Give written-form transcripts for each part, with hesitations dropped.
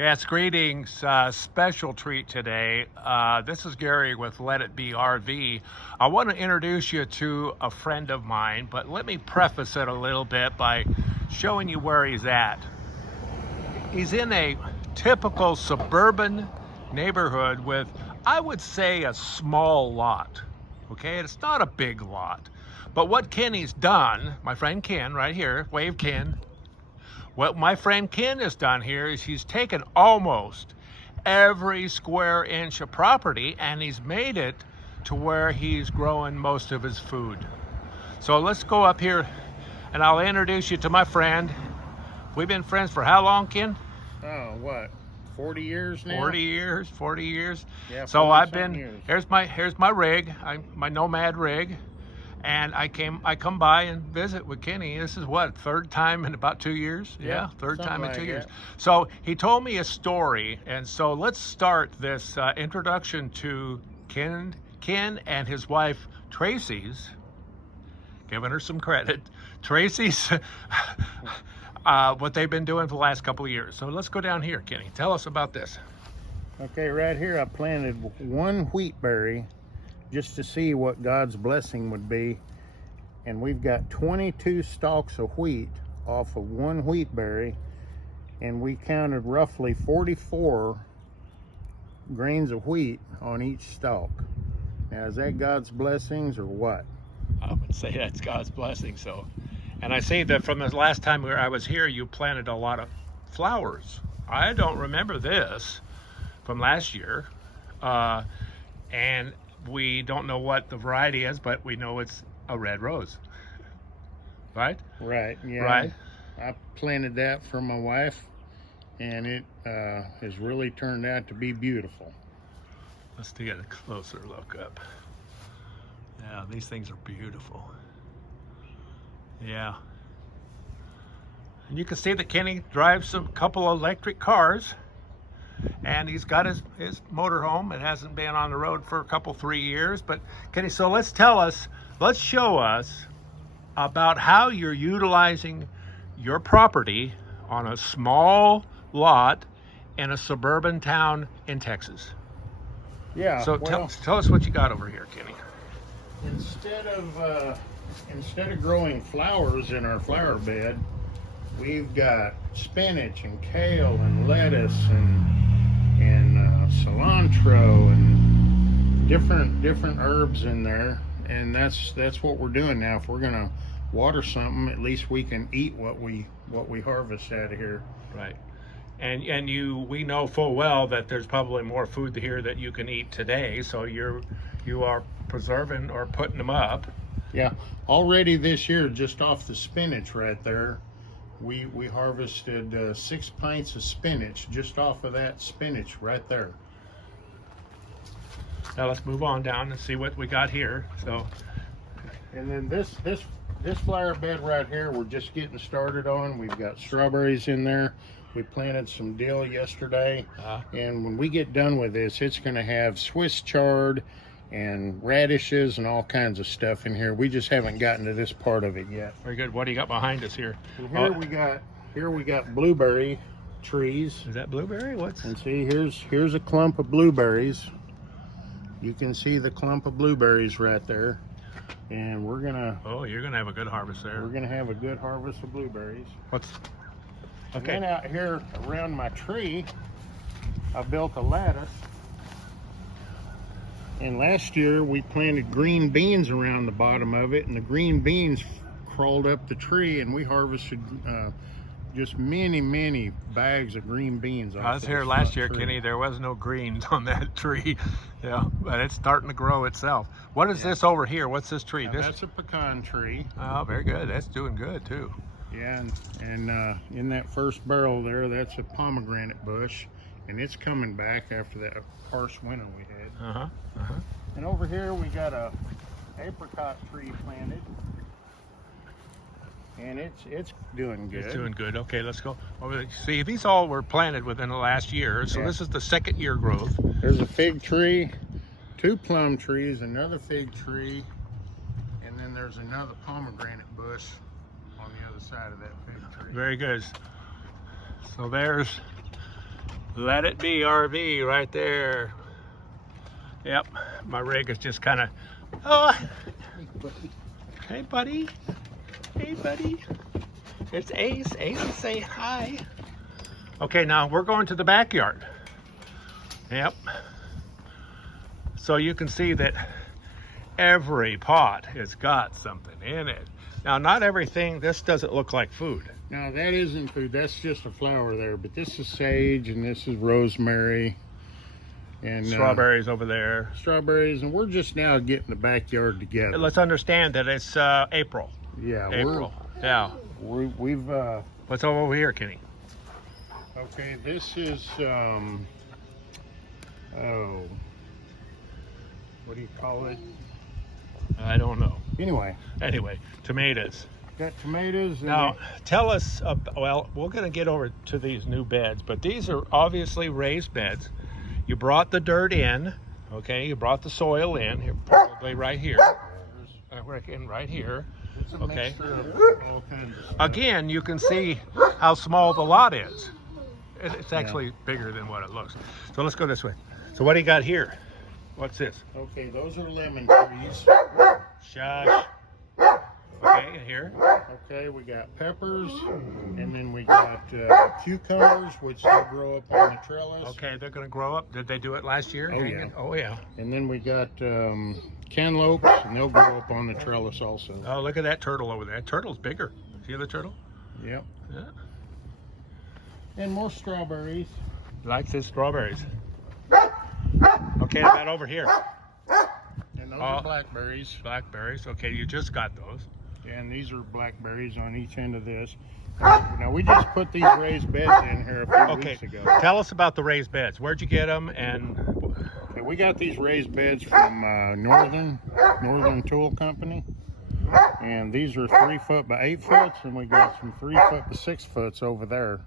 Yes, greetings. Special treat today. This is Gary with Let It Be RV. I want to introduce you to a friend of mine, but let me preface it a little bit by showing you where he's at. He's in a typical suburban neighborhood with, I would say, a small lot. Okay, it's not a big lot. But what Kenny's done, my friend Ken right here, wave Ken. What my friend Ken has done here is he's taken almost every square inch of property and he's made it to where he's growing most of his food. So let's go up here and I'll introduce you to my friend. We've been friends for how long, Ken? Oh, what? 40 years now? 40 years. Yeah, so I've been, years. here's my rig, my Nomad rig. And I come by and visit with Kenny. This is what, third time in about 2 years? Yeah, third time in 2 years. So he told me a story, and so let's start this introduction to Ken and his wife Tracy's, giving her some credit, Tracy's, what they've been doing for the last couple of years. So let's go down here, Kenny. Tell us about this. Okay, right here I planted one wheat berry just to see what God's blessing would be, and we've got 22 stalks of wheat off of one wheat berry, and we counted roughly 44 grains of wheat on each stalk. Now, is that God's blessings or what? I would say that's God's blessing. So, and I see that from the last time I was here, you planted a lot of flowers. I don't remember this from last year, and we don't know what the variety is, but we know it's a red rose, right? Right, yeah. Right. I planted that for my wife, and it has really turned out to be beautiful. Let's get a closer look up. Yeah, these things are beautiful. Yeah. And you can see that Kenny drives a couple of electric cars. And he's got his motorhome. It hasn't been on the road for a couple, 3 years. But Kenny, so let's show us about how you're utilizing your property on a small lot in a suburban town in Texas. Yeah. So tell us what you got over here, Kenny. Instead of growing flowers in our flower bed, we've got spinach and kale and lettuce and cilantro and different herbs in there, and that's what we're doing now. If we're gonna water something, at least we can eat what we harvest out of here. Right. And we know full well that there's probably more food here that you can eat today, so you are preserving or putting them up. Yeah, already this year, just off the spinach right there, we harvested 6 pints of spinach just off of that spinach right there. Now let's move on down and see what we got here. So, and then this flower bed right here, we're just getting started on. We've got strawberries in there. We planted some dill yesterday, and when we get done with this, it's going to have Swiss chard and radishes and all kinds of stuff in here. We just haven't gotten to this part of it yet. Very good. What do you got behind us here? And here we got blueberry trees. Is that blueberry? And see, here's a clump of blueberries. You can see the clump of blueberries right there. And we're gonna... Oh, you're gonna have a good harvest there. We're gonna have a good harvest of blueberries. Okay. And then out here around my tree, I built a lattice. And last year we planted green beans around the bottom of it, and the green beans crawled up the tree, and we harvested just many bags of green beans. I was here last year, Kenny. There was no greens on that tree. Yeah, but it's starting to grow itself. What is this over here? What's this tree? That's a pecan tree. Oh, very good. That's doing good too. Yeah, and in that first barrel there, that's a pomegranate bush, and it's coming back after that harsh winter we had. And over here we got a apricot tree planted, and it's doing good. It's doing good. Okay, let's go over there. See, these all were planted within the last year, so this is the second year growth. There's a fig tree, 2 plum trees, another fig tree, and then there's another pomegranate bush on the other side of that fig tree. Very good. So there's Let It Be RV right there. Yep, my rig is just kind of, oh, hey buddy, hey buddy, it's Ace. Ace, say hi. Okay, now we're going to the backyard. Yep. So you can see that every pot has got something in it. Now, not everything, this doesn't look like food. No, that isn't food. That's just a flower there. But this is sage, and this is rosemary. And Strawberries over there. Strawberries, and we're just now getting the backyard together. Let's understand that it's April. Yeah, April. Yeah. We've What's over here, Kenny? okay, this is oh, what do you call it? I don't know. Anyway, tomatoes. got tomatoes. And Now, tell us, well, we're going to get over to these new beds, but these are obviously raised beds. You brought the dirt in, okay? You brought the soil in, here, probably right here. I reckon right here. it's a Okay. mixture of all kinds of stuff. Again, you can see how small the lot is. It's actually bigger than what it looks. So let's go this way. So what do you got here? What's this? Okay, those are lemon trees. Shush. Okay, and here. Okay, we got peppers, and then we got cucumbers, which they grow up on the trellis. Okay, they're going to grow up. Did they do it last year? Oh, Hang yeah. it? Oh, yeah. And then we got cantaloupes, and they'll grow up on the trellis also. Oh, look at that turtle over there. That turtle's bigger. See the turtle? Yep. Yeah. And more strawberries. Likes his strawberries. Okay, about over here. And those are blackberries. Blackberries. Okay, you just got those. And these are blackberries on each end of this. Now, we just put these raised beds in here a few Okay, weeks ago. tell us about the raised beds. Where'd you get them? And Okay, we got these raised beds from Northern Tool Company. And these are 3 foot by 8 foot, and we got some 3 foot by 6 foot over there.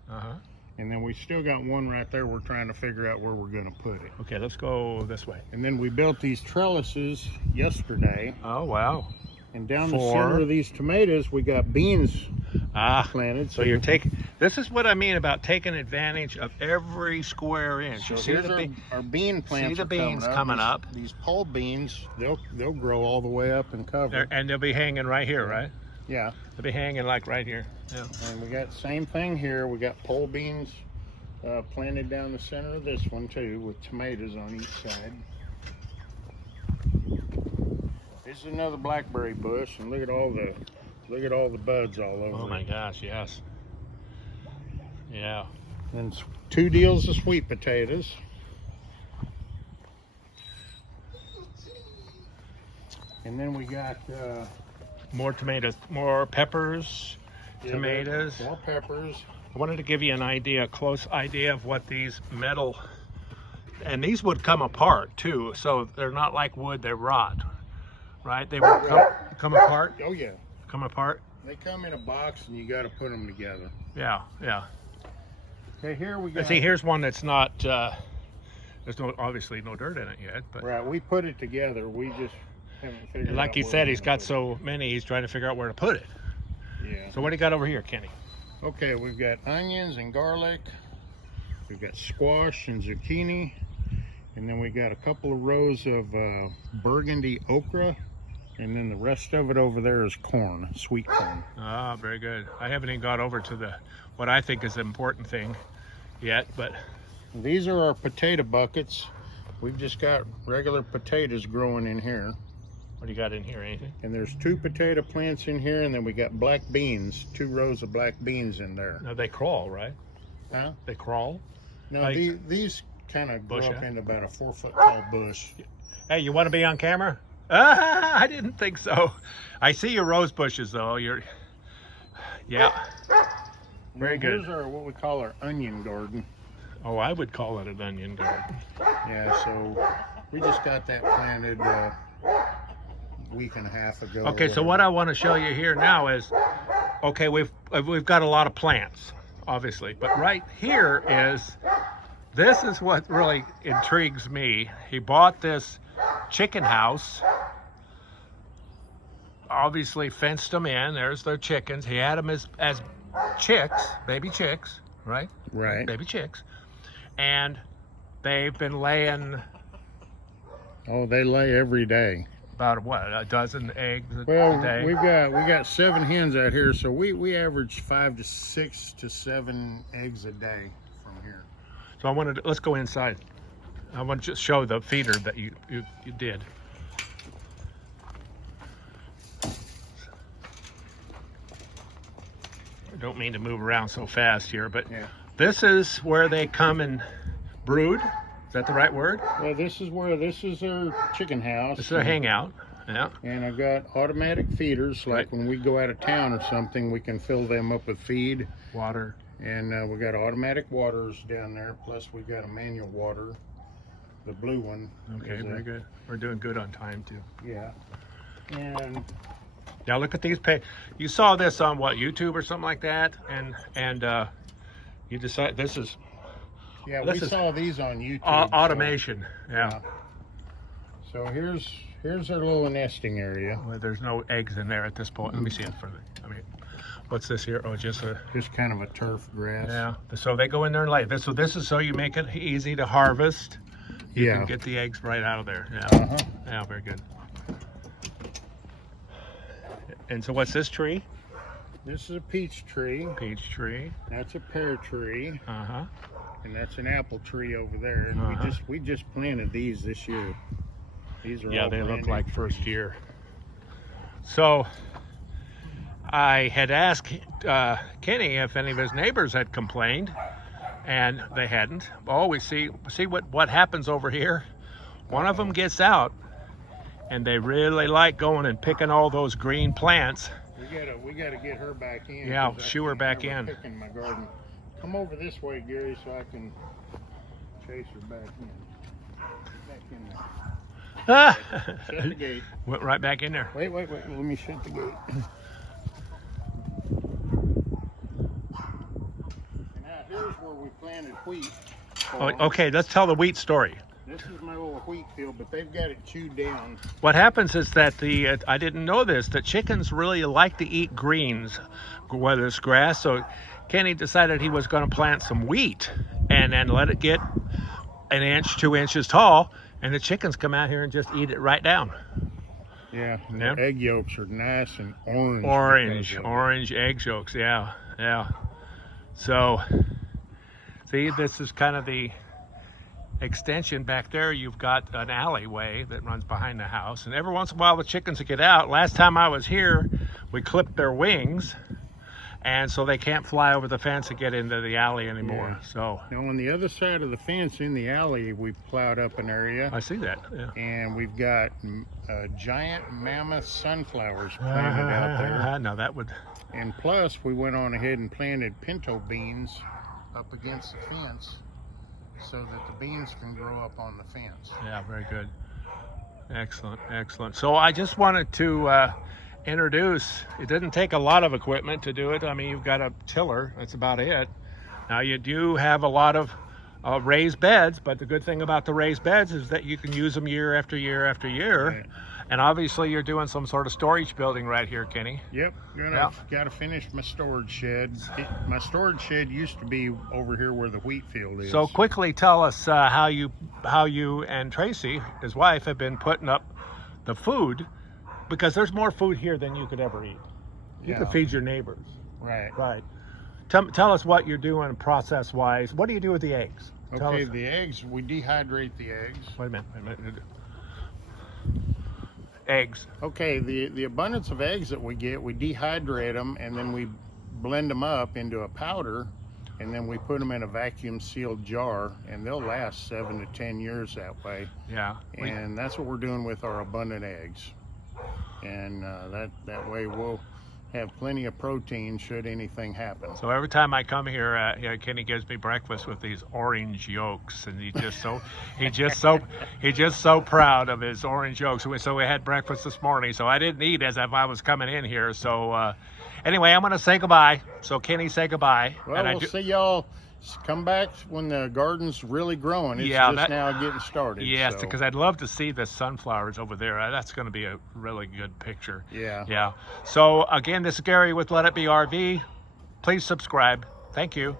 And then we still got one right there. We're trying to figure out where we're going to put it. okay, let's go this way. And then we built these trellises yesterday. Oh, wow. And down the center of these tomatoes, we got beans planted. So you're taking, this is what I mean about taking advantage of every square inch. So You see here's the our bean plants. see the beans coming up. These pole beans, they'll grow all the way up and cover. And they'll be hanging right here, right? Yeah. They'll be hanging like right here. Yeah. And we got the same thing here. We got pole beans planted down the center of this one too, with tomatoes on each side. This is another blackberry bush, and look at all the buds all over. Oh my gosh, yes. Yeah. And 2 deals of sweet potatoes. And then we got More tomatoes, more peppers, tomatoes. more peppers. I wanted to give you an idea, a close idea of what these metal, and these would come apart too, so they're not like wood, they're rot, right? They would come apart. Oh yeah. Come apart. They come in a box, and you got to put them together. Yeah, yeah. Okay, here we go. See, here's one that's not, there's obviously no dirt in it yet, but Right, we put it together. We just haven't figured out. like you where said, we're he's gonna got put so many, he's trying to figure out where to put it. it. Yeah. So what do you got over here, Kenny? Okay, we've got onions and garlic. We've got squash and zucchini. And then we got a couple of rows of burgundy okra. And then the rest of it over there is corn, sweet corn. Ah, very good. I haven't even got over to the, what I think is the important thing yet, but These are our potato buckets. We've just got regular potatoes growing in here. what do you got in here, anything? And there's 2 potato plants in here, and then we got black beans, 2 rows of black beans in there. No, they crawl, right? Huh? They crawl? No, Like these kind of grow bush, up huh? into about a 4 foot tall bush. Hey, you want to be on camera? Ah, I didn't think so. I see your rose bushes though. Yeah. Very good. Here's our, what we call our onion garden. Oh, I would call it an onion garden. Yeah, so we just got that planted a week and a half ago. Okay, so what I want to show you here now is, okay, we've got a lot of plants, obviously, but right here this is what really intrigues me. He bought this chicken house, obviously fenced them in. There's their chickens. He had them as chicks, baby chicks, right? Right. Baby chicks. and they've been laying Oh, they lay every day. about what, a dozen eggs a Well, day? we got 7 hens out here, so we average 5 to 6 to 7 eggs a day from here. So I wanted to, let's go inside. I want to just show the feeder that you did. I don't mean to move around so fast here, but Yeah. this is where they come and brood. Is that the right word? Well, this is their chicken house. This is their hangout. Yeah. And I've got automatic feeders, like Right. when we go out of town or something, we can fill them up with feed. Water. And we got automatic waters down there, plus we got a manual water, the blue one. Okay, is very good. We're doing good on time too. Yeah. And Now look at these you saw this on what, YouTube or something like that, and you decide this is yeah, This we is saw these on YouTube. automation. Yeah. So here's our little nesting area. Well, there's no eggs in there at this point. Let me see it further. I mean, what's this here? Oh, just a Just kind of a turf grass. yeah. So they go in there and lay this. So this is so you make it easy to harvest. You Yeah. can get the eggs right out of there. Yeah. Uh-huh. Yeah, very good. And so what's this tree? This is a peach tree. Peach tree. That's a pear tree. Uh-huh. And that's an apple tree over there. And Uh-huh. we just planted these this year. These are Yeah, all they look brand like new first trees. year. So I had asked Kenny if any of his neighbors had complained, and they hadn't. Oh, we see what happens over here. One of them gets out, and they really like going and picking all those green plants. We gotta get her back in. Yeah, 'cause I shoo her can't back have in. Picking my garden. Come over this way, Gary, so I can chase her back in. Back in there. Shut the gate. Went right back in there. Wait. Let me shut the gate. And now here's where we planted wheat. Oh, okay, let's tell the wheat story. This is my little wheat field, but they've got it chewed down. What happens is that I didn't know this, that chickens really like to eat greens, whether it's grass. So Kenny decided he was going to plant some wheat and then let it get an inch, 2 inches tall, and the chickens come out here and just eat it right down. Yeah, Yeah. the egg yolks are nice and orange. Orange egg yolks, yeah. So, see, this is kind of the extension back there. You've got an alleyway that runs behind the house, and every once in a while the chickens will get out. Last time I was here, we clipped their wings, and so they can't fly over the fence and get into the alley anymore. Yeah. So Now on the other side of the fence in the alley, we plowed up an area, I see that. Yeah. and we've got giant mammoth sunflowers planted out there. Now that would. And plus, we went on ahead and planted pinto beans up against the fence so that the beans can grow up on the fence. Yeah, very good. Excellent. So I just wanted to introduce, it didn't take a lot of equipment to do it. I mean, you've got a tiller, that's about it. Now you do have a lot of raised beds, but the good thing about the raised beds is that you can use them year after year after year. Right. And obviously you're doing some sort of storage building right here, Kenny. Yep, got to finish my storage shed. My storage shed used to be over here where the wheat field is. So quickly tell us how you and Tracy, his wife, have been putting up the food, because there's more food here than you could ever eat. You could feed your neighbors. Right. Tell us what you're doing process-wise. What do you do with the eggs? Okay, the eggs, we dehydrate the eggs. Wait a minute. Eggs. Okay, the abundance of eggs that we get, we dehydrate them, and then we blend them up into a powder, and then we put them in a vacuum sealed jar, and they'll last 7 to 10 years that way. Yeah. And that's what we're doing with our abundant eggs. And that way we'll have plenty of protein should anything happen. So every time I come here, Kenny gives me breakfast with these orange yolks, and he's just so proud of his orange yolks. So we had breakfast this morning. So I didn't eat as if I was coming in here. So anyway, I'm gonna say goodbye. So Kenny, say goodbye. Well, we'll see y'all. Come back when the garden's really growing. It's just now getting started. Yes, so. because I'd love to see the sunflowers over there. That's going to be a really good picture. Yeah. So again, this is Gary with Let It Be RV. Please subscribe. Thank you.